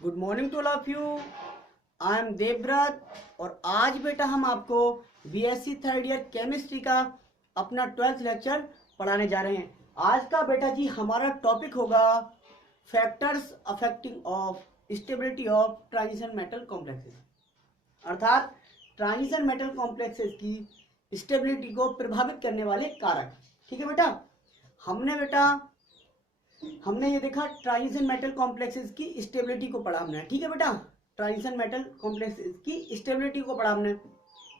Good morning to all of you. I am Devvrat और आज बेटा हम आपको बीएससी थर्ड ईयर केमिस्ट्री का अपना 12th लेक्चर पढ़ाने जा रहे हैं। आज का बेटा जी हमारा टॉपिक होगा factors affecting of stability of transition metal complexes, अर्थात ट्रांजिशन मेटल कॉम्प्लेक्सेस की स्टेबिलिटी को प्रभावित करने वाले कारक। ठीक है बेटा, हमने ये देखा ट्रांजिशन मेटल कॉम्प्लेक्सेस की स्टेबिलिटी को पढ़ा हमने। ठीक है बेटा, ट्रांजिशन मेटल कॉम्प्लेक्सेस की स्टेबिलिटी को पढ़ा हमने।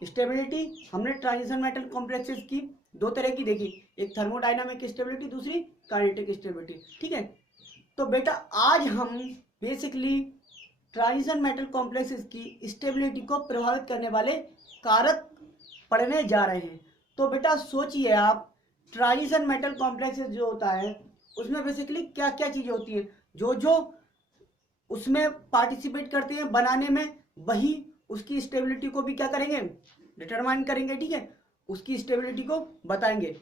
स्टेबिलिटी हमने ट्रांजिशन मेटल कॉम्प्लेक्सेस की दो तरह की देखी, एक थर्मोडायनामिक स्टेबिलिटी, दूसरी काइनेटिक स्टेबिलिटी। ठीक है, तो बेटा आज हम बेसिकली ट्रांजिशन मेटल कॉम्प्लेक्सेस की स्टेबिलिटी को प्रभावित करने वाले कारक पढ़ने जा रहे हैं। तो बेटा सोचिए आप, ट्रांजिशन मेटल कॉम्प्लेक्सेस जो होता है उसमें बेसिकली क्या क्या चीजें होती हैं, जो जो उसमें पार्टिसिपेट करते हैं बनाने में, वही उसकी स्टेबिलिटी को भी क्या करेंगे, डिटरमाइन करेंगे। ठीक है, उसकी स्टेबिलिटी को बताएंगे।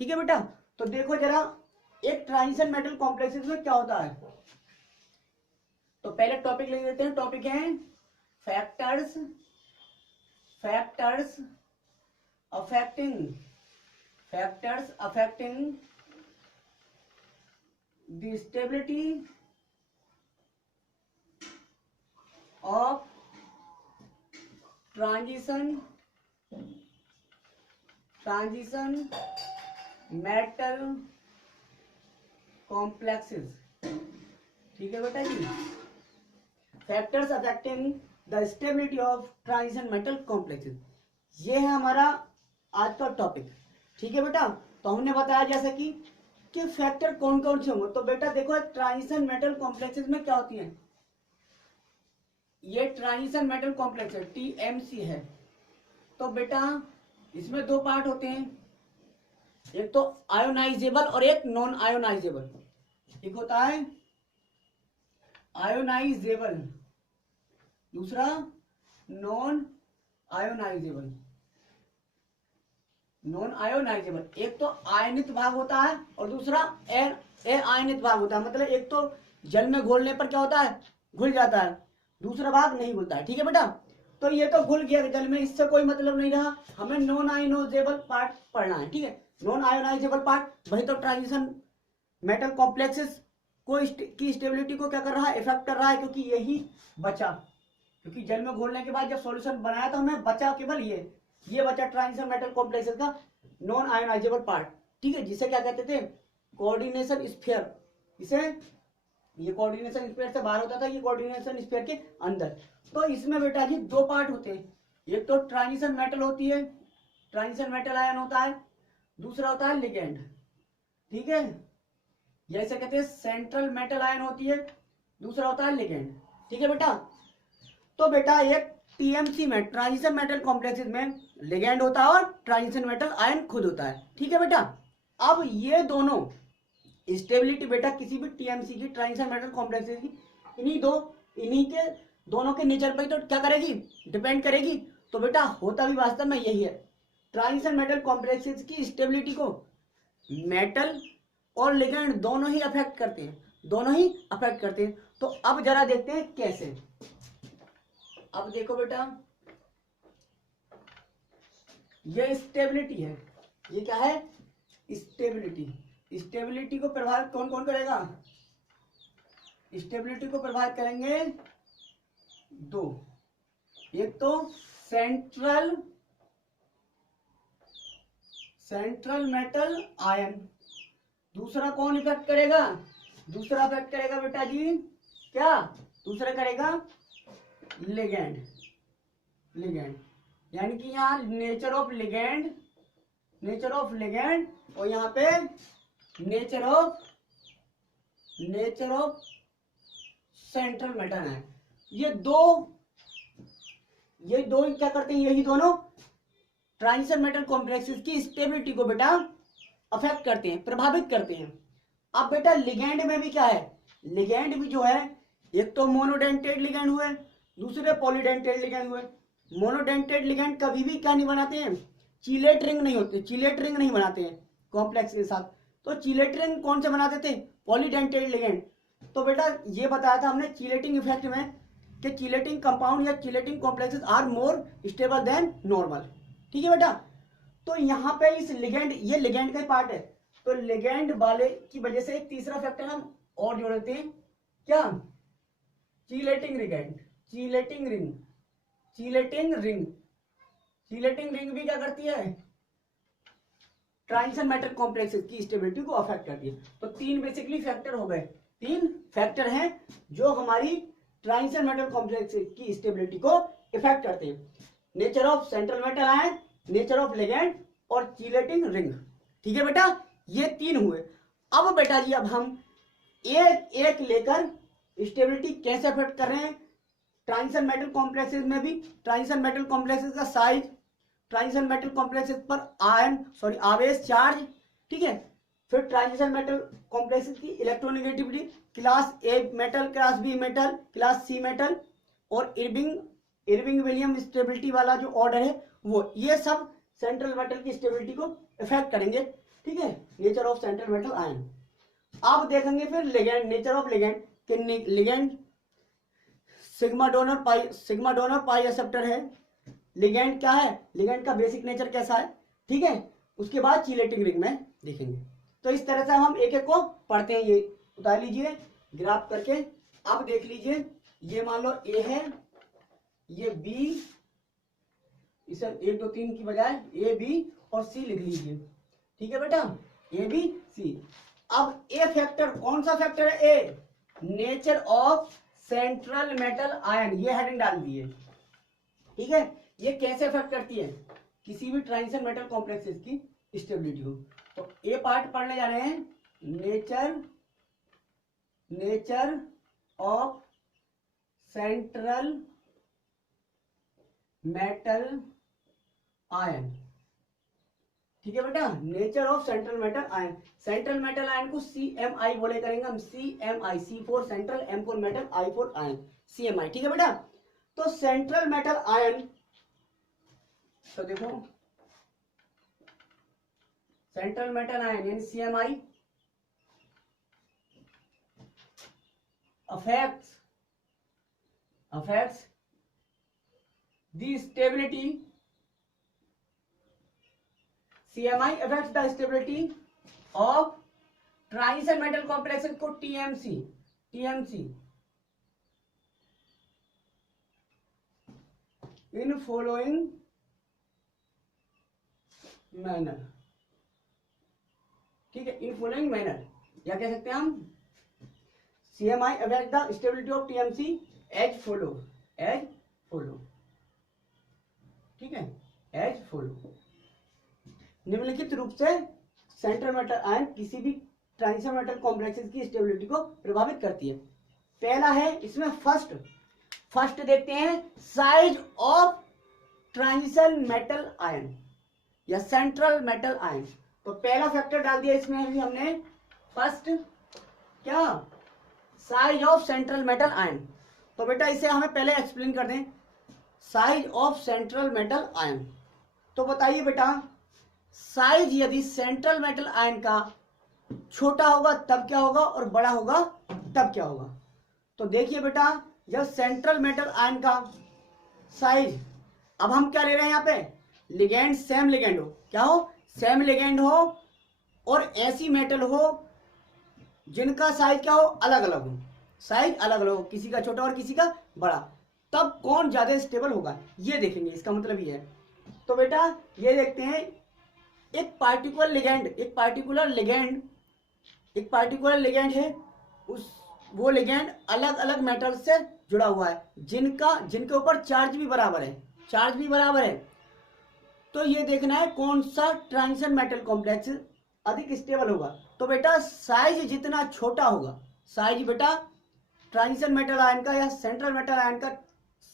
ठीक है बेटा, तो देखो जरा एक ट्रांजिशन मेटल कॉम्प्लेक्सेस में क्या होता है। तो पहले टॉपिक ले लेते हैं। टॉपिक है factors affecting the stability of transition metal complexes। ठीक है बेटा जी, factors affecting the stability of transition metal complexes, ये है हमारा आज का टॉपिक। ठीक है बेटा, तो हमने बताया जैसे कि फैक्टर कौन कौन से होंगे। तो बेटा देखो ट्रांजिशन मेटल कॉम्प्लेक्सेस में क्या होती है, ये ट्रांजिशन मेटल कॉम्प्लेक्स है, टीएमसी है। तो बेटा इसमें दो पार्ट होते हैं, एक तो आयोनाइजेबल और एक नॉन आयोनाइजेबल। एक होता है आयोनाइजेबल, दूसरा नॉन आयोनाइजेबल। नॉन आयोनाइजेबल, एक तो आयनित भाग होता है और दूसरा आयनित भाग होता है। मतलब एक तो जल में घोलने पर क्या होता है, घुल जाता है, दूसरा भाग नहीं घुलता है। ठीक है बेटा, तो ये तो घुल गया जल में, इससे कोई मतलब नहीं रहा, हमें नॉन आयोनाइजेबल पार्ट पढ़ना है। ठीक है, नॉन आयोनाइजेबल पार्ट वही तो ट्रांजिशन मेटल कॉम्प्लेक्सेस को की स्टेबिलिटी को क्या कर रहा है, इफेक्ट कर रहा है, क्योंकि यही बचा, क्योंकि जल में घोलने के बाद जब सॉल्यूशन बनाया तो हमें बचा केवल ये बचा ट्रांजिशन मेटल कॉम्प्लेक्सेस का नॉन आयोनाइजेबल पार्ट। ठीक है, जिसे क्या कहते थे, कोऑर्डिनेशन स्फीयर। इसे ये कोऑर्डिनेशन स्फीयर से बाहर होता था, ये कोऑर्डिनेशन स्फीयर के अंदर। तो इसमें बेटा जी दो पार्ट होते हैं, एक तो ट्रांजिशन मेटल होती है, ट्रांजिशन मेटल आयन होता है, दूसरा होता है लिगेंड। ठीक है, जैसे कहते हैं सेंट्रल मेटल आयन होती है, दूसरा होता है लिगेंड। ठीक है बेटा, तो बेटा एक टीएमसी में ट्रांजिशन मेटल कॉम्प्लेक्सेस में लिगेंड होता है और ट्रांजिशन मेटल आयन खुद होता है। ठीक है बेटा, अब ये दोनों स्टेबिलिटी बेटा किसी भी टीएमसी की ट्रांजिशन मेटल कॉम्प्लेक्सेस की इन्हीं के दोनों के नेचर पर तो क्या करेगी, डिपेंड करेगी। तो बेटा होता भी वास्तव में यही है, ट्रांजिशन मेटल कॉम्प्लेक्सेस की स्टेबिलिटी को मेटल और लिगेंड दोनों ही अफेक्ट करते हैं, तो अब जरा देखते हैं कैसे। अब देखो बेटा, ये स्टेबिलिटी है, ये क्या है, स्टेबिलिटी को प्रभावित कौन कौन करेगा, स्टेबिलिटी को प्रभावित करेंगे दो, एक तो सेंट्रल मेटल आयन, दूसरा कौन इफेक्ट करेगा, दूसरा इफेक्ट करेगा बेटा जी क्या, दूसरा करेगा लिगेंड। यानी कि यहाँ नेचर ऑफ लिगेंड और यहाँ पे नेचर ऑफ सेंट्रल मेटल है। ये दो क्या करते हैं, यही दोनों ट्रांजिशन मेटल कॉम्प्लेक्सेस की स्टेबिलिटी को बेटा अफेक्ट करते हैं, प्रभावित करते हैं। अब बेटा लिगेंड में भी क्या है, लिगेंड भी जो है एक तो मोनोडेंटेड लिगेंड हुए, दूसरे पॉलीडेंटेड लिगेंड हुए। मोनोडेंटेड लिगेंड कभी भी क्या नहीं बनाते हैं, चीलेट रिंग नहीं बनाते हैं कॉम्प्लेक्स के साथ। तो चीलेट रिंग कौन से बनाते थे, पॉलीडेंटेड लिगेंड। तो बेटा ये बताया था हमने चीलेटिंग इफेक्ट में कि चीलेटिंग कंपाउंड या chelating complexes are more stable than normal. ठीक है बेटा, तो यहाँ पे इस लिगेंड, ये लिगेंड का ही पार्ट है, तो लिगेंड वाले की वजह से एक तीसरा फैक्टर हम और जोड़ देते हैं, क्या? चीलेटिंग लिगेंड, चीलेटिंग रिंग, चीलेटिंग रिंग। चीलेटिंग रिंग भी क्या करती है? ट्रांजिशन मेटल कॉम्प्लेक्सेस की स्टेबिलिटी को अफेक्ट करती है। तो तीन बेसिकली फैक्टर हो गए, तीन फैक्टर हैं जो हमारी ट्रांजिशन मेटल कॉम्प्लेक्सेस की स्टेबिलिटी को इफेक्ट करते हैं। Nature of central metal ion, nature of ligand और चीलेटिंग रिंग। ठीक है बेटा, ये तीन हुए। अब बेटा जी अब हम एक एक लेकर स्टेबिलिटी कैसे अफेक्ट कर रहे हैं ट्रांजिशन मेटल कॉम्प्लेक्सेस में भी। ट्रांजिशन मेटल कॉम्प्लेक्सेस का साइज, ट्रांजिशन मेटल कॉम्प्लेक्सेस पर आयन आवेश चार्ज, ठीक है। फिर ट्रांजिशन मेटल कॉम्प्लेक्सेस की electronegativity, class A metal, class B metal, class C metal, और इरविंग विलियम स्टेबिलिटी वाला जो ऑर्डर है वो, ये सब सेंट्रल मेटल की स्टेबिलिटी को इफेक्ट करेंगे। ठीक है, nature of central metal ion. अब देखेंगे फिर लिगेंड, नेचर ऑफ लिगेंड के लिगेंड सिग्मा डोनर पाई एक्सेप्टर है। लिगेंड क्या है, लिगेंड का बेसिक नेचर कैसा है, ठीक है। उसके बाद चीलेटिंग रिंग में देखेंगे। तो इस तरह से हम एक एक को पढ़ते हैं। ये उतार लीजिए ग्राफ करके। अब देख लीजिए, ये मान लो ए है, ये बी, इसे 1 2 3 की बजाय ए बी और सी लिख लीजिए। ठीक है बेटा, ए बी सी। अब ए फैक्टर कौन सा फैक्टर है? A, nature of central metal ion, ये हेडिंग डाल दिए। ठीक है, ये कैसे इफेक्ट करती है किसी भी ट्रांजिशन मेटल कॉम्प्लेक्सेस की स्टेबिलिटी को। तो ए पार्ट पढ़ने जा रहे हैं, nature of central metal ion. ठीक है बेटा, nature of central metal ion. Central metal ion को CMI बोले करेंगे हम, CMI, C for central, M for metal, I for ion, CMI। ठीक है बेटा, तो सेंट्रल मेटल आयन, तो देखो सेंट्रल मेटल आयन यानी CMI affects the stability, CMI affects the stability of transition metal complexes को TMC in following मैनर। ठीक है, इन फॉलोइंग मैनर, या कह सकते हैं हम CMI affect the stability of TMC as follow। ठीक है, as follow। निम्नलिखित रूप से सेंट्रल मेटल आयन किसी भी ट्रांजिशन मेटल कॉम्प्लेक्सेस की स्टेबिलिटी को प्रभावित करती है। पहला है इसमें फर्स्ट देखते हैं size of transition metal ion या सेंट्रल मेटल आयन। तो पहला फैक्टर डाल दिया इसमें भी हमने, फर्स्ट क्या, size of central metal ion. तो बेटा इसे हमें पहले एक्सप्लेन कर दें, size of central metal ion. तो बताइए बेटा, साइज यदि सेंट्रल मेटल आयन का छोटा होगा तब क्या होगा और बड़ा होगा तब क्या होगा? तो देखिए बेटा, जब सेंट्रल मेटल आयन का साइज, अब हम क्या ले रहे हैं यहाँ पे, लिगेंड सेम लिगेंड हो, क्या हो, सेम लिगेंड हो, और ऐसी मेटल हो जिनका साइज क्या हो, अलग अलग हो, साइज अलग अलग हो, किसी का छोटा और किसी का बड़ा, तब कौन ज्यादा स्टेबल होगा ये देखेंगे। इसका मतलब ये है। तो बेटा ये देखते हैं, एक पार्टिकुलर लिगेंड है, वो लिगेंड अलग अलग मेटल से जुड़ा हुआ है, जिनके ऊपर चार्ज भी बराबर है। तो ये देखना है कौन सा ट्रांजिशन मेटल कॉम्प्लेक्स अधिक स्टेबल होगा। तो बेटा साइज जितना छोटा होगा, साइज बेटा ट्रांजिशन मेटल आयन का या सेंट्रल मेटल आयन का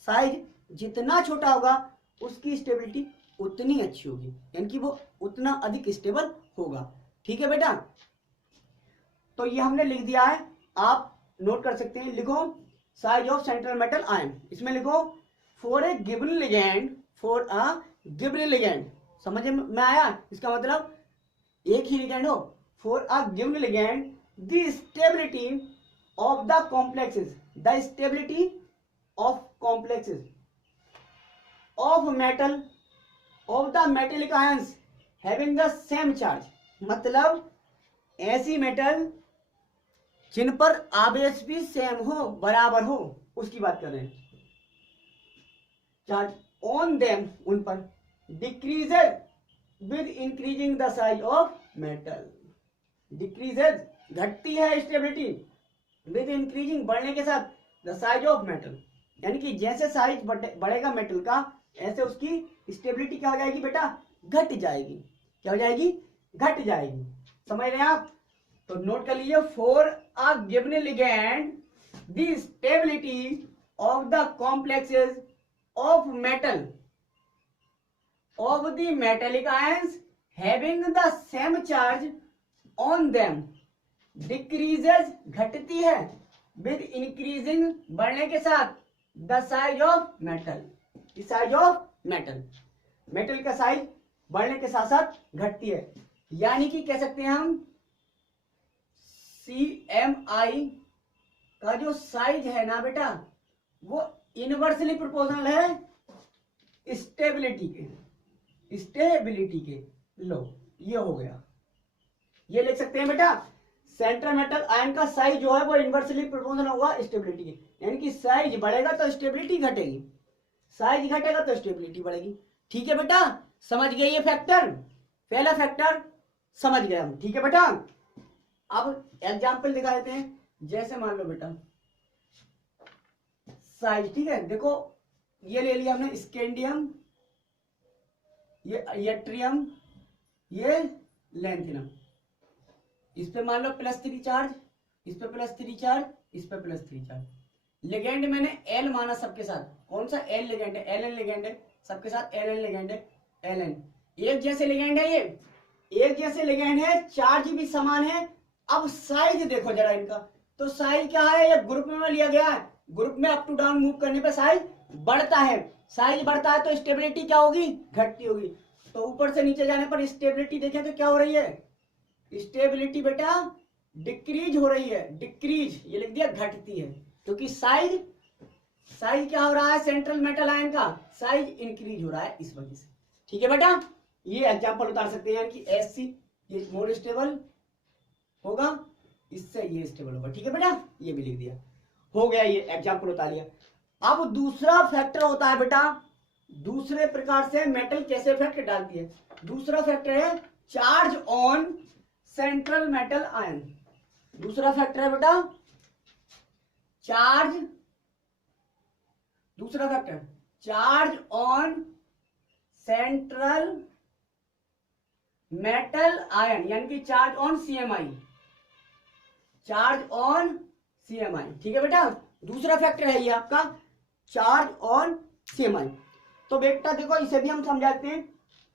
साइज जितना छोटा होगा उसकी स्टेबिलिटी उतनी अच्छी होगी, यानी कि वो उतना अधिक स्टेबल होगा। ठीक है बेटा, तो ये हमने लिख दिया है, आप नोट कर सकते हैं। लिखो size of central metal ion, इसमें लिखो फॉर ए गिवन लिगेंड, समझ में आया? इसका मतलब एक ही लिगेंड हो, for a given ligand the stability of of the complexes, the stability of complexes of metal of the metallic ions having the same charge, मतलब ऐसी मेटल जिन पर आवेश भी सेम हो, बराबर हो, उसकी बात कर रहे हैं। चार्ज ऑन देम, उन पर, decreases with increasing the size of metal, decreases घटती है स्टेबिलिटी, विद इंक्रीजिंग बढ़ने के साथ, द साइज ऑफ मेटल, यानी कि जैसे साइज बढ़ेगा मेटल का ऐसे उसकी स्टेबिलिटी क्या हो जाएगी बेटा, घट जाएगी। क्या हो जाएगी, घट जाएगी। समझ रहे हैं आप? तो नोट कर लीजिए, for a given ligand the stability of the complexes of metal of the metallic ions having the same charge on them decreases घटती है, विद इंक्रीजिंग बढ़ने के साथ, the size of metal, size of metal, metal का size बढ़ने के साथ साथ घटती है। यानी कि कह सकते हैं हम CMI का जो साइज है ना बेटा, वो इनवर्सली प्रोपोर्शनल है स्टेबिलिटी के, स्टेबिलिटी के। लो ये हो गया, ये लिख सकते हैं बेटा, सेंट्रल मेटल आयन का साइज जो है वो इनवर्सली प्रोपोर्शनल होगा स्टेबिलिटी के, यानी कि साइज बढ़ेगा तो स्टेबिलिटी घटेगी, साइज घटेगा तो स्टेबिलिटी बढ़ेगी। ठीक है बेटा, समझ गए ये फैक्टर, पहला फैक्टर समझ गए हम। ठीक है बेटा, अब एग्जांपल दिखा देते हैं। जैसे मान लो बेटा साइज, ठीक है, देखो ये ले लिया हमने स्कैंडियम, ये यट्रियम, ये लैंथियम, इस पे मान लो +3 चार्ज, इस पे +3 चार्ज, इस पे +3 चार्ज। लिगेंड मैंने एल माना सबके साथ, कौन सा एल लिगेंड है, एल एन लिगेंड है, सबके साथ एल एन लिगेंड है, एल एन एक जैसे लिगेंड है, ये एक जैसे लिगेंड है, चार्ज भी समान है। अब साइज देखो जरा इनका, तो साइज क्या है, ये ग्रुप में लिया गया है, ग्रुप में अप टू डाउन मूव करने पे साइज बढ़ता है, साइज बढ़ता है तो स्टेबिलिटी क्या होगी, घटती होगी। तो ऊपर से नीचे जाने पर स्टेबिलिटी देखें तो क्या हो रही है, स्टेबिलिटी बेटा डिक्रीज हो रही है, डिक्रीज, ये लिख दिया घटती है, क्योंकि साइज क्या हो रहा है, सेंट्रल मेटल आयन का साइज इंक्रीज हो रहा है इस वजह से। ठीक है बेटा, ये एग्जांपल उतार सकते हैं कि SC ये मोर स्टेबल होगा, इससे ये स्टेबल होगा। ठीक है बेटा, ये भी लिख दिया, हो गया, ये एग्जांपल उतार लिया। अब दूसरा फैक्टर होता है बेटा, दूसरे प्रकार से मेटल कैसे इफेक्ट डालती है। दूसरा फैक्टर है charge on central metal ion. दूसरा फैक्टर है बेटा चार्ज, दूसरा factor charge on central metal ion, यानी कि charge on CMI, charge on CMI। ठीक है बेटा, दूसरा फैक्टर है ये आपका चार्ज ऑन CMI। तो बेटा देखो, इसे भी हम समझाते हैं,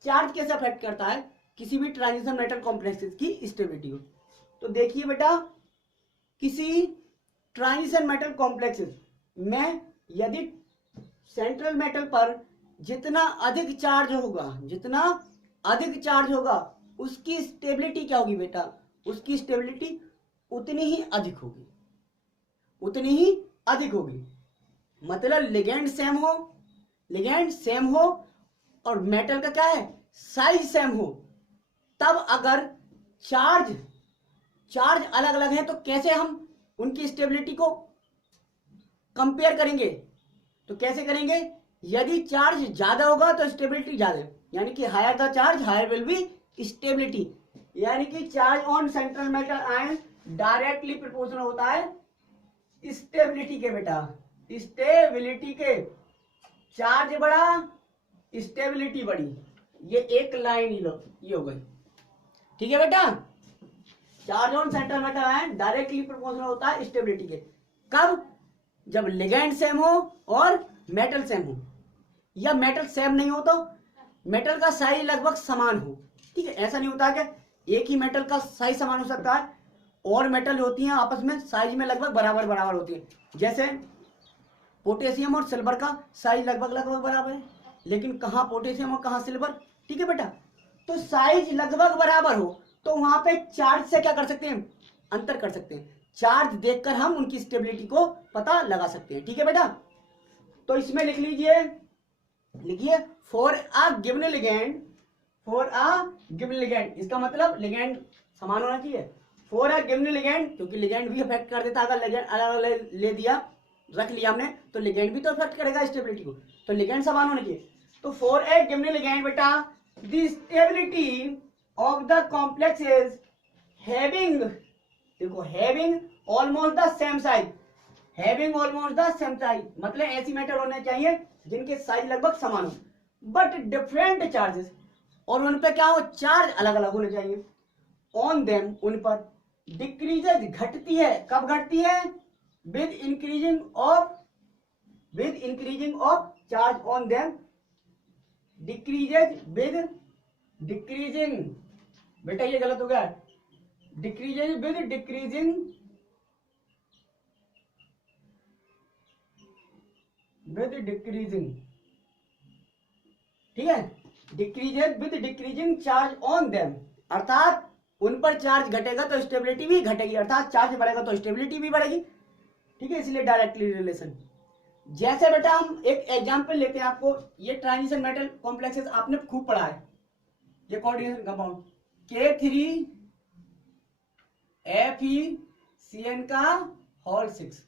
चार्ज कैसे अफेक्ट करता है किसी भी ट्रांजिशन मेटल कॉम्प्लेक्सेस की स्टेबिलिटी को। तो देखिए बेटा, किसी ट्रांजिशन मेटल कॉम्प्लेक्सेस में यदि सेंट्रल मेटल पर जितना अधिक चार्ज होगा, जितना अधिक चार्ज होगा, उसकी स्टेबिलिटी क्या होगी बेटा, उसकी स्टेबिलिटी उतनी ही अधिक होगी, उतनी ही अधिक होगी। मतलब लिगेंड सेम हो, लिगेंड सेम हो और मेटल का क्या है, साइज सेम हो, तब अगर चार्ज अलग अलग है तो कैसे हम उनकी स्टेबिलिटी को कंपेयर करेंगे। तो कैसे करेंगे, यदि चार्ज ज्यादा होगा तो स्टेबिलिटी ज्यादा, यानी कि higher the charge higher will be stability, यानी कि charge on central metal ion directly proportional होता है स्टेबिलिटी के बेटा, स्टेबिलिटी के। चार्ज बढ़ा, स्टेबिलिटी बढ़ी, ये एक लाइन ही लो, ये हो गई। ठीक है बेटा, charge on central metal ion directly proportional होता है स्टेबिलिटी के। कब, जब लिगेंड सेम हो और मेटल सेम हो, या मेटल सेम नहीं हो तो मेटल का साइज लगभग समान हो। ठीक है, ऐसा नहीं होता कि एक ही मेटल का साइज समान हो सकता है, और मेटल होती हैं आपस में साइज में लगभग बराबर बराबर होती है। जैसे पोटेशियम और सिल्वर का साइज लगभग बराबर है, लेकिन कहाँ पोटेशियम और कहाँ सिल्वर। ठीक है बेटा, तो साइज लगभग बराबर हो तो वहां पे चार्ज से क्या कर सकते हैं, अंतर कर सकते हैं। चार्ज देखकर हम उनकी स्टेबिलिटी को पता लगा सकते हैं। ठीक है बेटा, तो इसमें लिख लीजिए, लिखिए for a given ligand, for a given ligand, इसका मतलब लिगेंड समान होना चाहिए। फॉर अ गिवन लिगेंड, क्योंकि लिगेंड भी अफेक्ट कर देता है, अगर लिगेंड अलग अलग ले दिया, रख लिया हमने, तो लिगेंड भी तो अफेक्ट करेगा स्टेबिलिटी को, तो लिगेंड समान होना चाहिए। तो फॉर ए गिवन लिगेंड बेटा, the stability of the complex is having, देखो having almost the same size, having almost the same size मतलब ऐसी मैटर होने चाहिए जिनके साइज लगभग समान हो, बट डिफरेंट चार्जेस, और उन पे क्या हो, चार्ज अलग अलग होने चाहिए। ऑन देम, उन पर, डिक्रीजेज घटती है, कब घटती है, with increasing of, with increasing of charge on them, decreases with, decreasing, बेटा ये गलत हो गया, decreases with decreasing, with decreasing, ठीक है, decreases with decreasing charge on them, अर्थात उन पर चार्ज घटेगा तो स्टेबिलिटी भी घटेगी, अर्थात चार्ज बढ़ेगा तो स्टेबिलिटी भी बढ़ेगी। ठीक है, इसलिए डायरेक्टली रिलेशन। जैसे बेटा हम एक एग्जांपल लेते हैं, आपको ये ट्रांजिशन मेटल कॉम्प्लेक्सेस आपने खूब पढ़ा है, ये कोऑर्डिनेशन कंपाउंड K3FeCN का होल 6,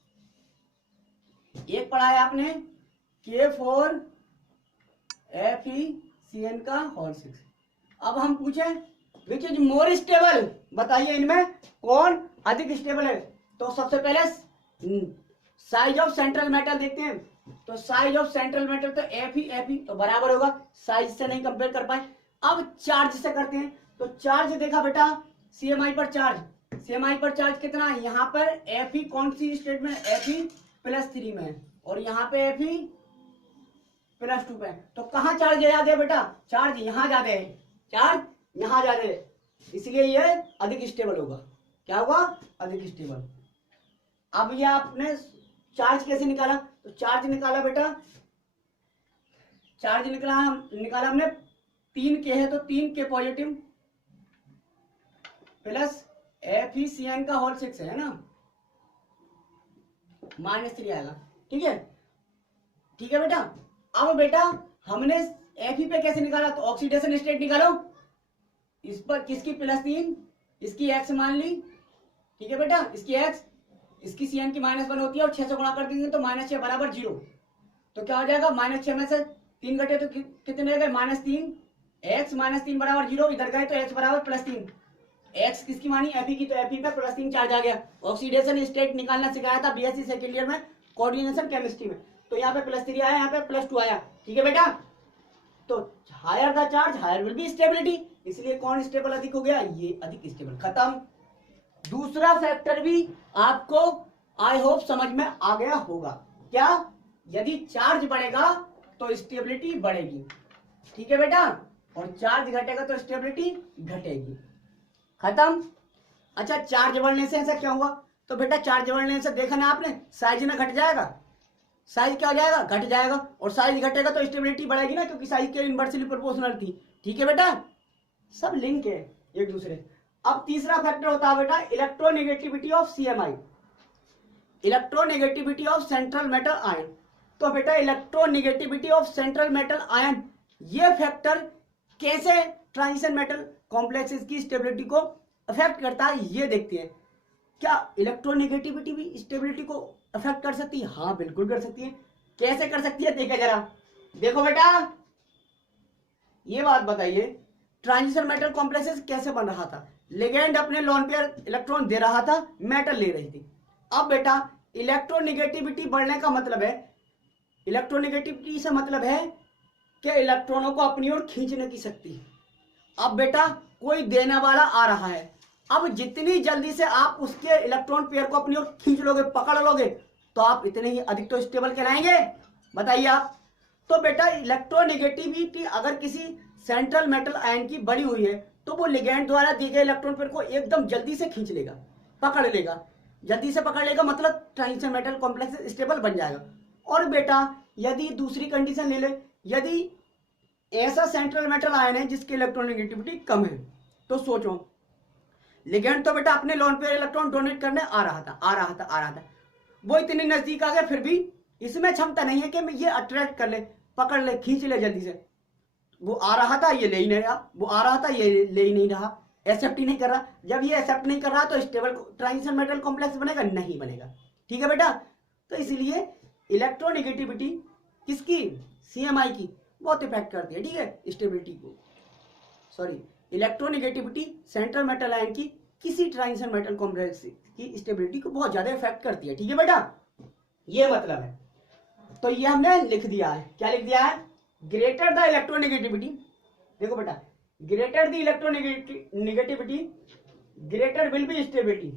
एक पढ़ा है आपने K4FeCN का होल 6। अब हम पूछे विच इज मोर स्टेबल, बताइए इनमें कौन अधिक स्टेबल है। तो सबसे पहले साइज ऑफ सेंट्रल मेटल देखते हैं, तो साइज ऑफ सेंट्रल मेटल तो Fe तो बराबर होगा, साइज से नहीं कंपेयर कर पाए। अब चार्ज से करते हैं, तो चार्ज देखा बेटा CMI पर चार्ज, CMI पर चार्ज कितना है, यहाँ पर Fe कौन सी स्टेट में, Fe+3 में है, और यहाँ पे Fe+2 पे, तो कहाँ चार्ज ज्यादा है बेटा, चार्ज यहाँ ज्यादा है, चार्ज यहाँ ज्यादा है, इसलिए ये अधिक स्टेबल होगा। क्या होगा, अधिक स्टेबल। अब ये आपने चार्ज कैसे निकाला, तो चार्ज निकाला बेटा, चार्ज निकाला हमने 3 के है, तो 3 के पॉजिटिव प्लस FeCN का होल 6 है ना, -3 आएगा। ठीक है, ठीक है बेटा। अब बेटा हमने Fe पे कैसे निकाला, तो ऑक्सीडेशन स्टेट निकालो, इस पर किसकी +3, इसकी x मान ली, ठीक है बेटा, इसकी x, इसकी CN की -1 होती है, और 6 से गुणा कर देंगे तो -6 बराबर 0, तो क्या हो जाएगा, -6 में से 3 घटे तो कितने रह गए, -3, x -3 बराबर 0, इधर गए तो x बराबर +3, x किसकी मानी, Fe की, तो Fe पे +3 चार्ज आ गया। ऑक्सीडेशन स्टेट निकालना सिखाया था BSc सेकेंड ईयर में कोऑर्डिनेशन केमिस्ट्री में, तो यहाँ पे +3 आया, यहाँ पे +2 आया। ठीक है बेटा, तो higher the charge higher will be stability, इसलिए कौन स्टेबल अधिक हो गया, ये अधिक स्टेबल। खत्म। दूसरा फैक्टर भी आपको आई होप समझ में आ गया होगा, क्या, यदि चार्ज बढ़ेगा तो स्टेबिलिटी बढ़ेगी। ठीक है बेटा, और चार्ज घटेगा तो स्टेबिलिटी घटेगी। खत्म। अच्छा, चार्ज बढ़ने से ऐसा क्या हुआ, तो बेटा चार्ज बढ़ने से देखा ना आपने, साइज ना घट जाएगा, साइज क्या हो जाएगा, घट जाएगा, और साइज घटेगा तो स्टेबिलिटी बढ़ेगी ना, क्योंकि साइज के इनवर्सली प्रोपोर्शनल थी। ठीक है बेटा, सब लिंक है एक दूसरे। अब तीसरा फैक्टर होता है बेटा electronegativity of CMI, electronegativity of central metal ion. तो बेटा electronegativity of central metal ion, ये फैक्टर कैसे ट्रांजिशन मेटल कॉम्प्लेक्सेस की स्टेबिलिटी को अफेक्ट करता है, ये देखते हैं। क्या इलेक्ट्रोनेगेटिविटी भी स्टेबिलिटी को अफेक्ट कर सकती है, हाँ बिल्कुल कर सकती है। कैसे कर सकती है, देखा जरा, देखो बेटा, ये बात बताइए, ट्रांजिशन मेटल कॉम्प्लेक्सेस कैसे बन रहा था, लिगेंड अपने लोन पेयर इलेक्ट्रॉन दे रहा था, मेटल ले रही थी। अब बेटा इलेक्ट्रोनेगेटिविटी बढ़ने का मतलब है, इलेक्ट्रोनेगेटिविटी से मतलब है कि इलेक्ट्रॉनों को अपनी ओर खींचने की शक्ति। अब बेटा कोई देने वाला आ रहा है, अब जितनी जल्दी से आप उसके इलेक्ट्रॉन पेयर को अपनी ओर खींच लोगे, पकड़ लोगे, तो आप इतने ही अधिक तो स्टेबल कहलाएंगे, बताइए आप। तो बेटा इलेक्ट्रोनेगेटिविटी अगर किसी सेंट्रल मेटल आयन की बढ़ी हुई है, तो वो लिगेंड द्वारा दिए गए इलेक्ट्रॉन पेयर को एकदम जल्दी से खींच लेगा, पकड़ लेगा, जल्दी से पकड़ लेगा, मतलब ट्रांजिशन मेटल कॉम्प्लेक्स स्टेबल बन जाएगा। और बेटा यदि दूसरी कंडीशन ले ले, यदि ऐसा सेंट्रल मेटल आयन है जिसकी इलेक्ट्रोनेगेटिविटी कम है, तो सोचो लिगेंड तो बेटा अपने लोन पेयर इलेक्ट्रॉन डोनेट करने आ रहा था, वो इतने नजदीक आ गया, फिर भी इसमें क्षमता नहीं है कि मैं ये अट्रैक्ट कर ले, पकड़ ले, खींच ले जल्दी से। वो आ रहा था, ये ले ही नहीं रहा, वो आ रहा था, ये ले ही नहीं रहा, एक्सेप्ट ही नहीं कर रहा। जब ये एक्सेप्ट नहीं कर रहा तो स्टेबल ट्रांजिशन मेटल कॉम्प्लेक्स बनेगा? नहीं बनेगा। ठीक है बेटा, तो इसलिए इलेक्ट्रोनेगेटिविटी किसकी? सीएमआई की बहुत इफेक्ट करती है। ठीक है, स्टेबिलिटी को, sorry, electronegativity central metal ion की किसी ट्रांजिशन मेटल कॉम्प्लेक्स की स्टेबिलिटी को बहुत ज्यादा इफेक्ट करती है। ठीक है बेटा, ये मतलब है। तो ये हमने लिख दिया है, क्या लिख दिया है? ग्रेटर द इलेक्ट्रोनेगेटिविटी, देखो बेटा, greater the electronegativity greater will be stability.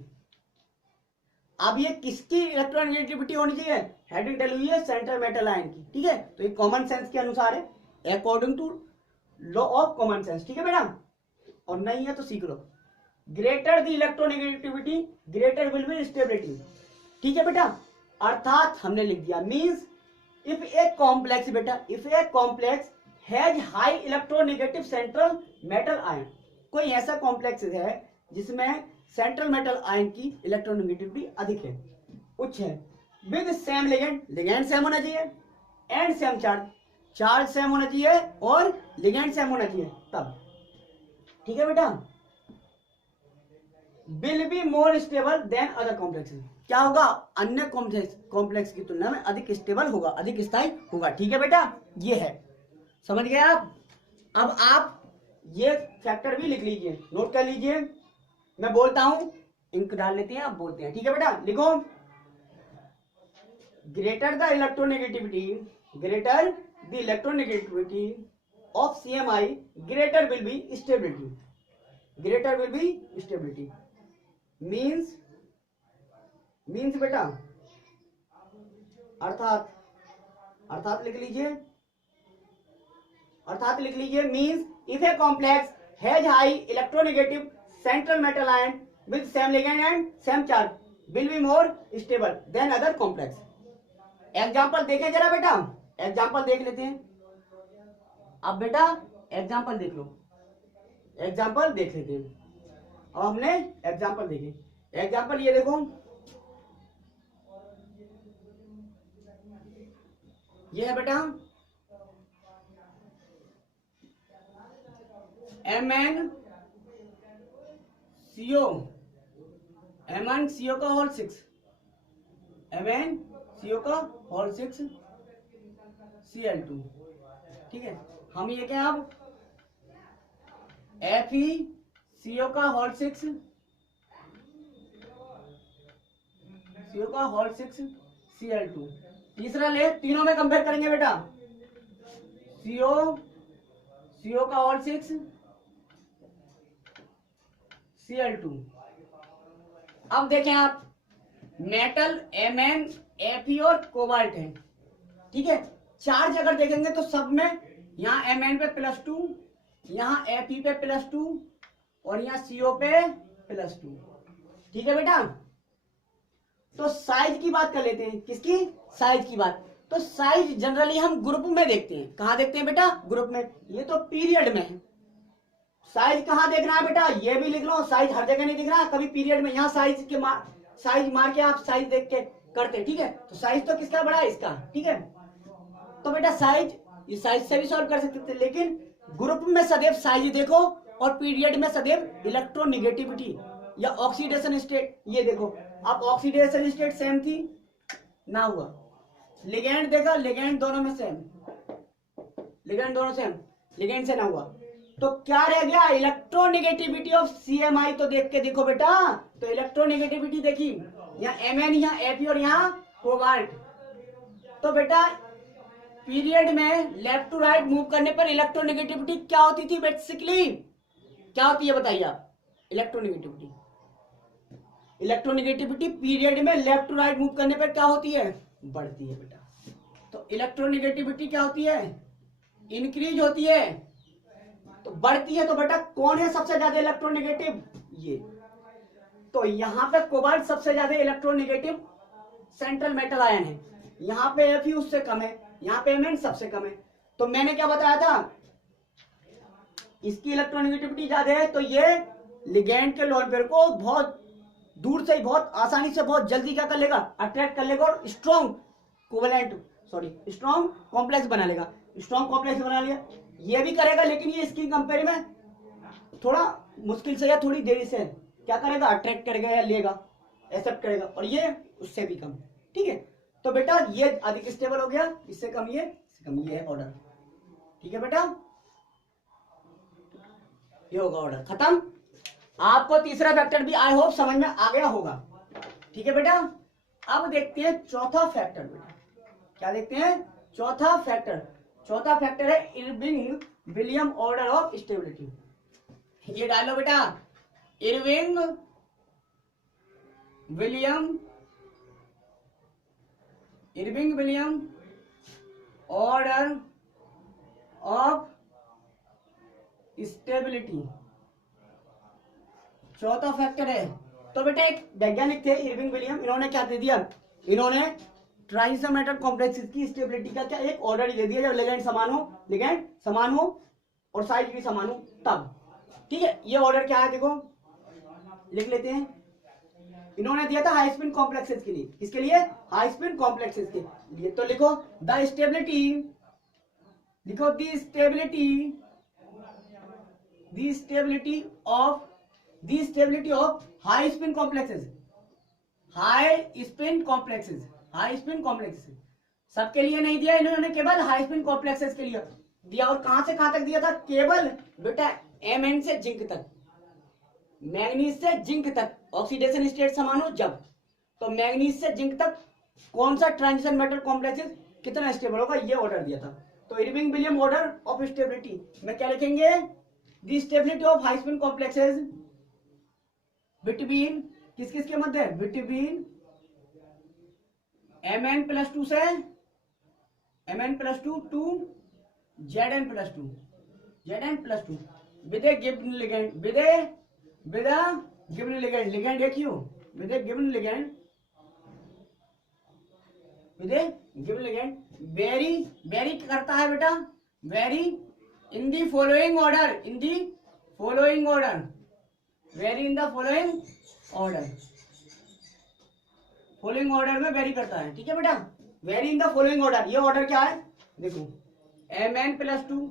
अब ये किसकी इलेक्ट्रोनेगेटिविटी होनी चाहिए? हेडिंग डली हुई है सेंट्रल मेटल आयन की। ठीक है, तो ये कॉमन सेंस के अनुसार है, according to law of common sense. ठीक है बेटा, और नहीं है तो सीख लो। Greater the electronegativity greater will be stability. ठीक है बेटा, अर्थात हमने लिख दिया मींस इफ ए कॉम्प्लेक्स, बेटा if a complex has high electronegative central metal ion, कोई ऐसा कॉम्प्लेक्स है जिसमें सेंट्रल मेटल आयन की इलेक्ट्रोनेगेटिविटी अधिक है, उच्च है, with same ligand, ligand same होना चाहिए, and same charge, charge same होना चाहिए और लिगेंड सेम होना चाहिए तब। ठीक है बेटा, will be more stable then other complexes, क्या होगा? अन्य कॉम्प्लेक्स की तुलना में अधिक स्टेबल होगा, अधिक स्थायी होगा। ठीक है बेटा, ये है, समझ गए आप? अब आप ये फैक्टर भी लिख लीजिए, नोट कर लीजिए, मैं बोलता हूं, इंक डाल लेते हैं, आप बोलते हैं। ठीक है बेटा, लिखो greater the electronegativity, greater the electronegativity of CMI greater will be stability, greater will be stability. Means बेटा अर्थात लिख लीजिए, अर्थात लिख लीजिए, means if a complex has high electronegative central metal ion with same ligand and same charge will be more stable then other complex. Example देखें जरा बेटा, एग्जांपल देख लेते हैं। अब बेटा एग्जांपल देख लो, एग्जांपल देख लेते हैं। अब हमने एग्जांपल देखे, एग्जांपल ये देखो, ये है बेटा MnCO का होल 6, MnCO का होल 6 Cl2। ठीक है, हम ये क्या, अब FeCO का होल 6 CO का होल 6 Cl2। तीसरा ले, तीनों में कंपेयर करेंगे बेटा, CO का होल 6 Cl2। अब देखें आप, मेटल Mn, Fe और कोबाल्ट है। ठीक है, चार्ज अगर देखेंगे तो सब में यहाँ Mn पे +2, यहाँ Fe पे +2 और यहाँ CO पे +2। ठीक है बेटा, तो साइज की बात कर लेते हैं, किसकी? साइज की बात। तो साइज जनरली हम ग्रुप में देखते हैं, कहां देखते हैं बेटा? ग्रुप में। ये तो पीरियड में है, साइज कहां देखना है बेटा? ये भी लिख लो, साइज हर जगह नहीं दिख रहा, कभी पीरियड में। यहाँ साइज मार के आप साइज देख के करते, ठीक है? तो साइज तो किसका बड़ा है? इसका। ठीक है, तो बेटा साइज, ये साइज से भी सॉल्व कर सकते थे, लेकिन ग्रुप में सदैव साइज देखो और पीरियड में सदैव इलेक्ट्रोनेगेटिविटी या ऑक्सीडेशन स्टेट। ये देखो, अब ऑक्सीडेशन स्टेट सेम थी ना, हुआ लिगेंड देखा, लिगेंड दोनों में सेम, लिगेंड दोनों सेम, लिगेंड से ना हुआ, तो क्या रह गया? Electronegativity of CMI. तो देख के देखो बेटा, तो इलेक्ट्रोनेगेटिविटी देखी, यहाँ Mn, यहाँ Fe और यहाँ कोबाल्ट। तो बेटा पीरियड में लेफ्ट टू राइट मूव करने पर इलेक्ट्रोनेगेटिविटी क्या होती थी? बेसिकली क्या होती है बताइए आप? इलेक्ट्रोनेगेटिविटी पीरियड में लेफ्ट टू राइट मूव करने पर क्या होती है? बढ़ती है बेटा। तो इलेक्ट्रोनेगेटिविटी क्या होती है? इंक्रीज होती है। तो बढ़ती है, तो बेटा कौन है सबसे ज्यादा इलेक्ट्रोनेगेटिव? ये। तो यहाँ पे कोबाल्ट सबसे ज्यादा इलेक्ट्रोनेगेटिव सेंट्रल मेटल आयन है, यहाँ पे Fe उससे कम है, यहाँ पे Mn सबसे कम है। तो मैंने क्या बताया था? इसकी इलेक्ट्रोनेगेटिविटी ज्यादा है, तो ये लिगेंड के लोन पेयर को बहुत दूर से ही, बहुत आसानी से, बहुत जल्दी क्या कर लेगा, अट्रैक्ट कर लेगा और स्ट्रॉन्ग कॉम्प्लेक्स बना लेगा। स्ट्रॉन्ग कॉम्प्लेक्स बना लिया, ये भी करेगा, लेकिन ये इसकी कंपेयर में थोड़ा मुश्किल से या थोड़ी देरी से क्या करेगा, अट्रैक्ट करेगा या लेगा, एक्सेप्ट करेगा, और ये उससे भी कम। ठीक है, तो बेटा ये अधिक स्टेबल हो गया, इससे कम ये, इससे कम ये है ऑर्डर। ठीक है बेटा, ये होगा ऑर्डर। खत्म। आपको तीसरा फैक्टर भी आई होप समझ में आ गया होगा। ठीक है बेटा, अब देखते हैं चौथा फैक्टर। बेटा क्या देखते हैं, चौथा फैक्टर। चौथा फैक्टर है Irving William order of stability. ये डालो बेटा, Irving William order of stability चौथा फैक्टर है। तो बेटा एक वैज्ञानिक थे इरविंग विलियम, इन्होंने क्या दे दिया, इन्होंने ट्राइसोमेटल कॉम्प्लेक्सेस की स्टेबिलिटी का क्या एक ऑर्डर दे दिया, जब लिगेंड समान हो और साइज भी समान हो तब। ठीक है, ये ऑर्डर क्या है देखो, लिख लेते हैं। इन्होंने दिया था हाई स्पिन कॉम्प्लेक्सेस के लिए, किसके लिए, हाई स्पिन कॉम्प्लेक्सेस के लिए। तो लिखो द स्टेबिलिटी, लिखो the stability of high spin complexes सबके लिए नहीं दिया इन्होंने, केवल हाई स्पिन कॉम्प्लेक्सेस के लिए दिया। और कहां से कहां तक दिया था, केवल बेटा Mn से जिंक तक, मैग्नीज से जिंक तक, ऑक्सीडेशन स्टेट समान हो जब, तो मैग्नीज से जिंक तक कौन सा ट्रांजिशन मेटल कॉम्प्लेक्सेस कितना स्टेबल होगा, ये ऑर्डर दिया था। तो Irving William order of stability में क्या लिखेंगे, the stability of high spin complexes between किस के मध्य, बिटवीन Mn+2 से Mn+2 to Zn+2 with a given ligand, ligand देखियो, with a given ligand vary करता है बेटा, vary in the following order, vary in the following order में vary करता है। ठीक है बेटा, vary in the following order. ये ऑर्डर क्या है देखो, Mn+2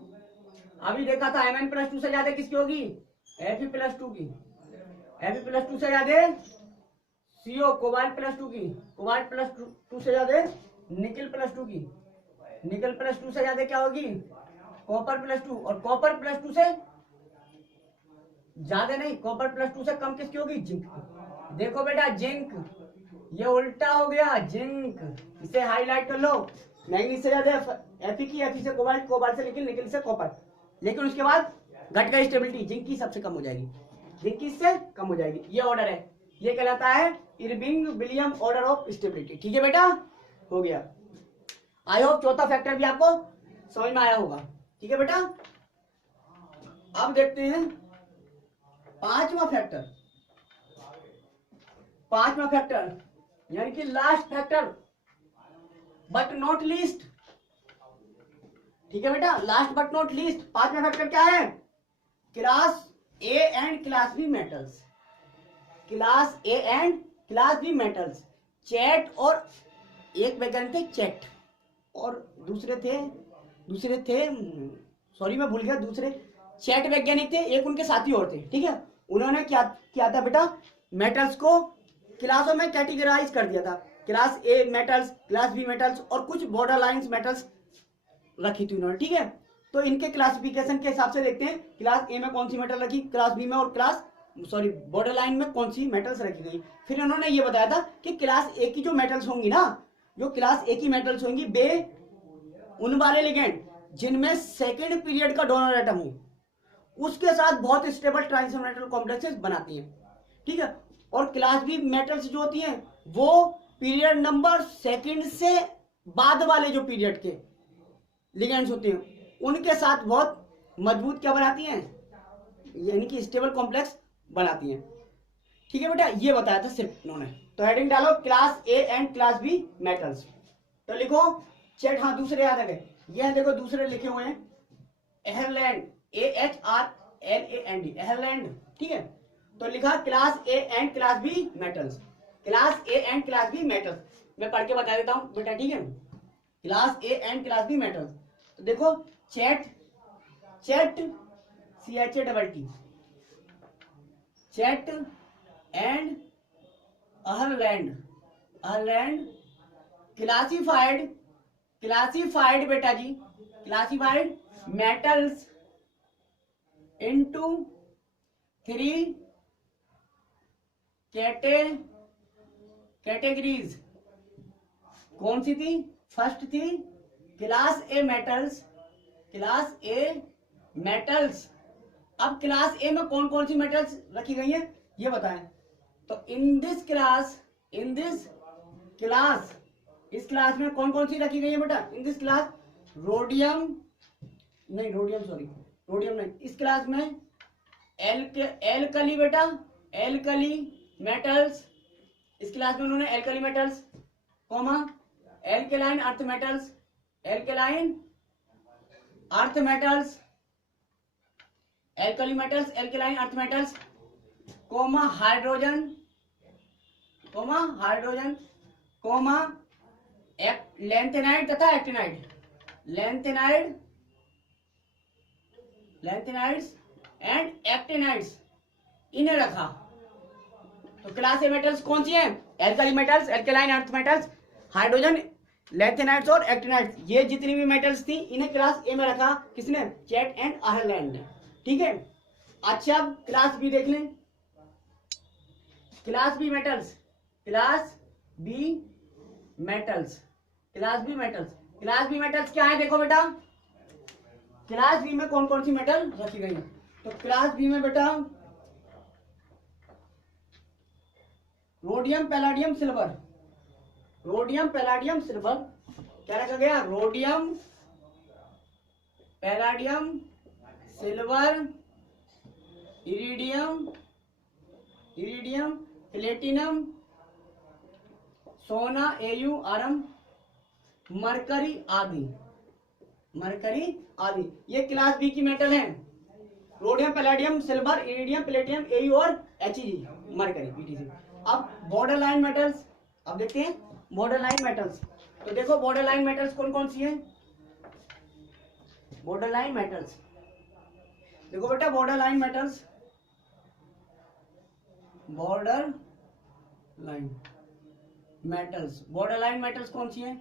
अभी देखा था, Mn+2 से ज्यादा किसकी होगी, Fe+2 की, Fe+2 से ज्यादा CO कोबाल्ट+2 की, कोबाल्ट+2 से ज्यादा निकल+2 की, निकल+2 से ज्यादा क्या होगी, कॉपर+2, और कॉपर+2 से ज्यादा नहीं, कॉपर+2 से कम किसकी होगी, जिंक। देखो बेटा जिंक, ये उल्टा हो गया, जिंक, इसे हाईलाइट कर लो। मैग्नीज से ज्यादा Fe की, Fe से कोबाल्ट, कोबाल्ट से निकल, निकल से कॉपर, लेकिन उसके बाद घट गई स्टेबिलिटी, जिंक की सबसे कम हो जाएगी, जिंक की इससे कम हो जाएगी। ये ऑर्डर है, ये कहलाता है Irving William order of stability. ठीक है बेटा, हो गया। आई होप चौथा फैक्टर भी आपको समझ में आया होगा। ठीक है बेटा, अब देखते हैं पांचवा फैक्टर यानी कि last factor but not least. ठीक है बेटा, लास्ट बट नॉट लीस्ट, पांचवा फैक्टर क्या है, class A and class B metals, class A and class B metals. Chatt, और एक वैज्ञानिक थे चैट, और दूसरे थे सॉरी मैं भूल गया, दूसरे चैट वैज्ञानिक थे, एक उनके साथी और थे। ठीक है, उन्होंने क्या किया था बेटा, मेटल्स को क्लासों में कैटेगराइज कर दिया था, class A metals, class B metals, और कुछ बॉर्डर लाइन्स मेटल्स रखी थी उन्होंने। ठीक है, तो इनके क्लासिफिकेशन के हिसाब से देखते हैं, क्लास ए में कौन सी मेटल रखी, क्लास बी में, और बॉर्डर लाइन में कौन सी मेटल्स रखी गई। फिर उन्होंने ये बताया था कि क्लास ए की जो मेटल्स होंगी ना, जो क्लास ए की मेटल्स होंगी, वे उन वाले लिगेंड जिनमें सेकेंड पीरियड का डोनर एटम हो, उसके साथ बहुत स्टेबल ट्रांजिशन मेटल कॉम्प्लेक्सेस बनाती हैं। ठीक है, और क्लास बी मेटल्स जो होती हैं वो पीरियड नंबर सेकंड से बाद वाले जो पीरियड के लिगेंड्स होते हैं उनके साथ बहुत मजबूत क्या बनाती हैं, यानी कि स्टेबल कॉम्प्लेक्स बनाती हैं। ठीक है बेटा, ये बताया था सिर्फ इन्होंने। तो हेडिंग डालो class A and class B metals. तो लिखो चैट, हाँ दूसरे याद आ गए, ये देखो दूसरे लिखे हुए हैं, एहरलैंड, AHRLAND, एहरलैंड। ठीक है, तो लिखा class A and class B metals, class A and class B metals. मैं पढ़ के बता देता हूं बेटा, ठीक है। Class A and class B metals, तो देखो Chatt, Chatt CHATT, Chatt and Ahrland, Ahrland classified, classified बेटा जी, क्लासिफाइड मेटल्स इनटू 3 कैटेगरीज। कौन सी थी? फर्स्ट थी class A metals, class A metals. अब क्लास ए में कौन कौन सी मेटल्स रखी गई हैं ये बताएं। तो in this class, in this class, इस क्लास में कौन कौन सी रखी गई है बेटा? इन दिस क्लास रोडियम नहीं, रोडियम सॉरी, रोडियम नहीं, इस क्लास में एल्कली बेटा, एल्कली मेटल्स, इस क्लास में उन्होंने alkali metals, comma alkaline earth metals, alkaline earth metals, alkali metals, alkaline earth metals, comma hydrogen, comma hydrogen, comma lanthanide तथा actinide, lanthanide, lanthanides and actinides, इन्हें रखा। तो क्लास ए मेटल्स कौन सी है? Alkali metals, alkaline earth metals, hydrogen, lanthanides और actinides. ये जितनी भी मेटल्स थी इन्हें क्लास ए में रखा। किसने? चैट एंड अहरलैंड ने, ठीक है। अच्छा अब क्लास बी देख लें, class B metals, class B metals, class B metals, class B metals क्या है? देखो बेटा क्लास बी में कौन कौन सी मेटल रखी गई है। तो क्लास बी में बेटा rhodium, palladium, silver, rhodium, palladium, silver, क्या रखा गया? Rhodium, palladium, silver, iridium, iridium, platinum, सोना, एयू, आरम, मरकरी आदि, मरकरी आदि। ये क्लास बी की मेटल है। Rhodium, palladium, silver, iridium, platinum, AU और Hg, मरकरी, पीटीसी। अब बॉर्डर लाइन मेटल्स, अब देखते हैं बॉर्डर लाइन मेटल्स। तो देखो बॉर्डर लाइन मेटल्स कौन कौन सी है? बॉर्डर लाइन मेटल्स, देखो बेटा border line metals, border line metals, border line metals कौन सी है?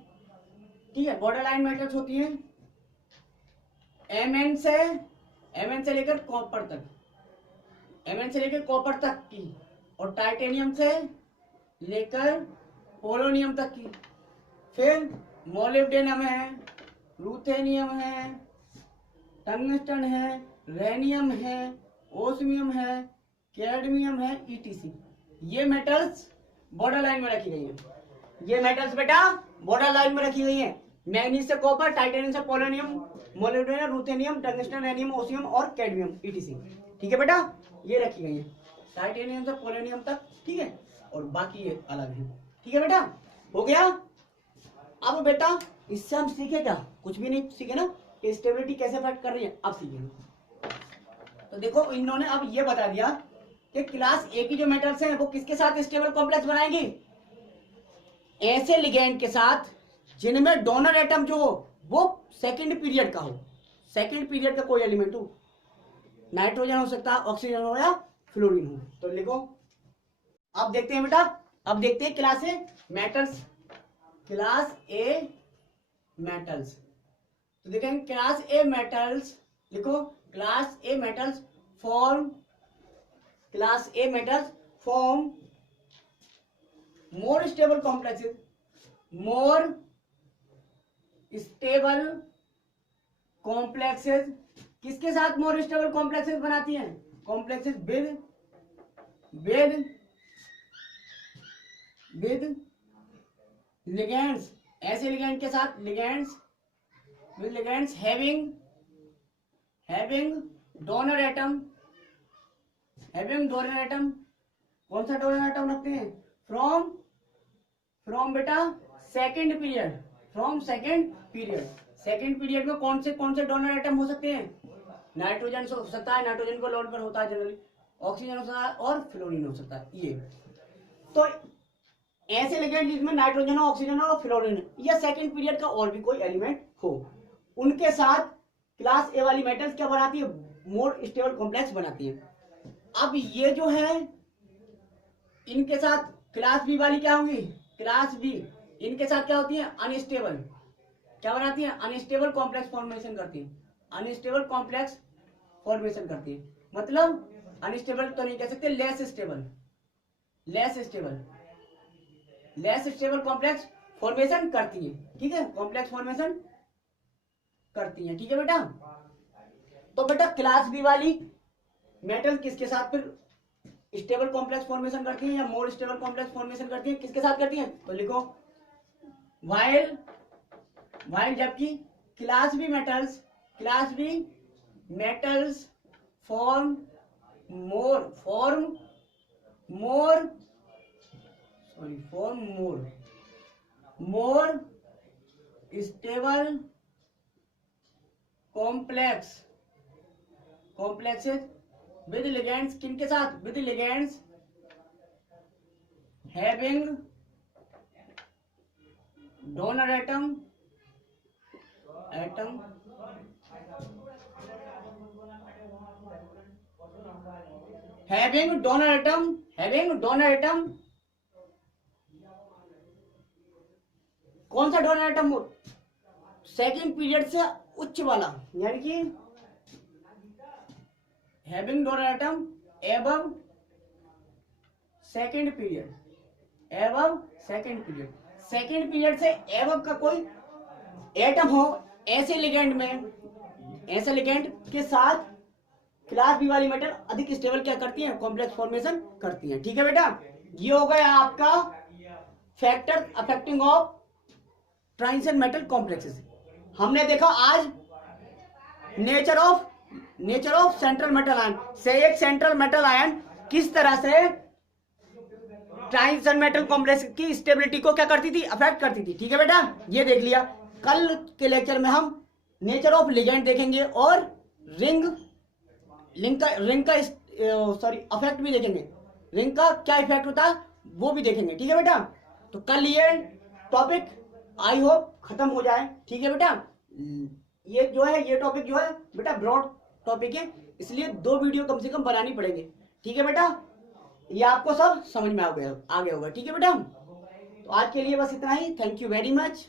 ठीक है, बॉर्डर लाइन मेटल्स होती है Mn से लेकर कॉपर तक, Mn से लेकर कॉपर तक की, और टाइटेनियम से लेकर पोलोनियम तक की। फिर मोलिब्डेनम है, रूथेनियम है, टंगस्टन है, रेनियम है, ओस्मियम है, कैडमियम है, ETC। ये मेटल्स बॉर्डर लाइन में रखी गई है। ये मेटल्स बेटा बॉर्डर लाइन में रखी गई है। मैग्नीज से कॉपर, टाइटेनियम से polonium, molybdenum, ruthenium, tungsten, rhenium, osmium और कैडमियम, ETC। ठीक है बेटा, ये रखी गई है टाइटेनियम से पोलोनियम तक, ठीक है, और बाकी ये अलग है। ठीक है बेटा, हो गया। अब बेटा इससे हम सीखे क्या? कुछ भी नहीं सीखे ना, कि स्टेबिलिटी कैसे अफेक्ट कर रही है, अब सीखेंगे। तो देखो इन्होंने अब ये बता दिया कि क्लास ए की जो मेटल्स हैं वो किसके साथ स्टेबल कॉम्प्लेक्स बनाएंगी? ऐसे लिगेंड के साथ जिनमें डोनर एटम जो हो वो सेकंड पीरियड का हो, सेकंड पीरियड का कोई एलिमेंट हो, नाइट्रोजन हो सकता है, ऑक्सीजन हो या फ्लोरीन हो। तो लिखो, अब देखते हैं बेटा, अब देखते हैं class A metals, class A metals. तो देखेंगे क्लास ए मेटल्स, लिखो class A metals form, class A metals form more stable complexes, more stable complexes. किसके साथ मोर स्टेबल कॉम्प्लेक्सेस बनाती हैं? कॉम्प्लेक्सेस विद लिगेंड्स, ऐसे लिगेंड के साथ, ligands with ligands having donor atom, having donor atom. कौन सा डोनर एटम रखते हैं? फ्रॉम बेटा second period, from second period. Second period में कौन से डोनर एटम हो सकते हैं? नाइट्रोजन हो सकता है, नाइट्रोजन को लोड पर होता है जनरली, ऑक्सीजन हो सकता है और फ्लोरीन हो सकता है। ये तो ऐसे लिगेंड जिसमें नाइट्रोजन हो, ऑक्सीजन हो और फ्लोरीन या सेकंड पीरियड का और भी कोई एलिमेंट हो, उनके साथ क्लास ए वाली मेटल्स क्या बनाती है, मोर स्टेबल कॉम्प्लेक्स बनाती है। अब ये जो है इनके साथ क्लास बी वाली क्या होंगी, क्लास बी इनके साथ क्या होती है, अनस्टेबल, क्या बनाती है, अनस्टेबल कॉम्प्लेक्स फॉर्मेशन करती है, अनस्टेबल कॉम्प्लेक्स फॉर्मेशन करती है। मतलब अनस्टेबल तो नहीं कह सकते, less stable, less stable, less stable complex formation करती है। ठीक है, कॉम्प्लेक्स फॉर्मेशन करती है। ठीक है बेटा, तो बेटा क्लास बी वाली मेटल किसके साथ फिर स्टेबल कॉम्प्लेक्स फॉर्मेशन करती है या मोर स्टेबल कॉम्प्लेक्स फॉर्मेशन करती है, किसके साथ करती है, तो लिखो वाइल, वाइल जबकि class B metals, class B metals form more stable complexes with ligands, किनके साथ, with ligands having donor atom having donor atom कौन सा डोनर एटम, सेकंड पीरियड से उच्च वाला, यानी कि having donor atom above second period, second period से एबव का कोई एटम हो, ऐसे लिगेंड में, ऐसे लिगेंड के साथ क्लास बी वाली मेटल अधिक स्टेबल क्या करती है, कॉम्प्लेक्स फॉर्मेशन करती है। ठीक है बेटा, ये हो गया आपका factor affecting of transition metal complexes. हमने देखा आज nature of central metal ion से, एक सेंट्रल मेटल आयन किस तरह से ट्रांजिशन मेटल कॉम्प्लेक्स की स्टेबिलिटी को क्या करती थी, अफेक्ट करती थी। ठीक है बेटा, ये देख लिया। कल के लेक्चर में हम नेचर ऑफ लिगेंड देखेंगे और रिंग का अफेक्ट भी देखेंगे, रिंग का क्या इफेक्ट होता है वो भी देखेंगे। ठीक है बेटा, तो कल ये टॉपिक आई होप खत्म हो जाए। ठीक है बेटा, ये टॉपिक जो है बेटा ब्रॉड टॉपिक है, इसलिए 2 वीडियो कम से कम बनानी पड़ेंगे। ठीक है बेटा, ये आपको सब समझ में आ गया होगा। ठीक है बेटा, तो आज के लिए बस इतना ही। Thank you very much.